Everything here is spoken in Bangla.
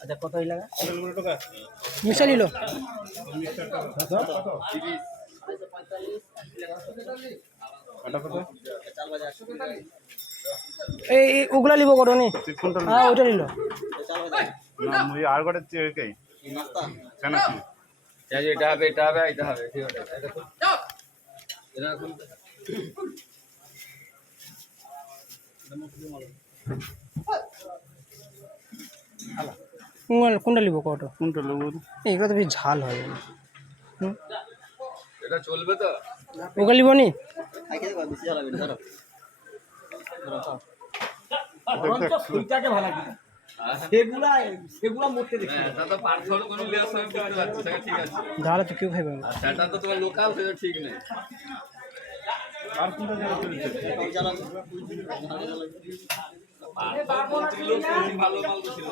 আচ্ছা কত হইল মিশা নিল এই ওগুলা নিব কত নি হ্যাঁ ওইটা নিল আর গোটে এটা হবে এটা হবে এটা হবে কোনটা নিব কত কোনটা নেবো এগুলো তো বেশ ঝাল হয় এটা চলবে তো ওগুলো নিব নি ঝাল তো কেউ খাইবে না সেটা তো তোমার লোকাল সেটা ঠিক নেই আর কোনটা ভালো মাল ছিল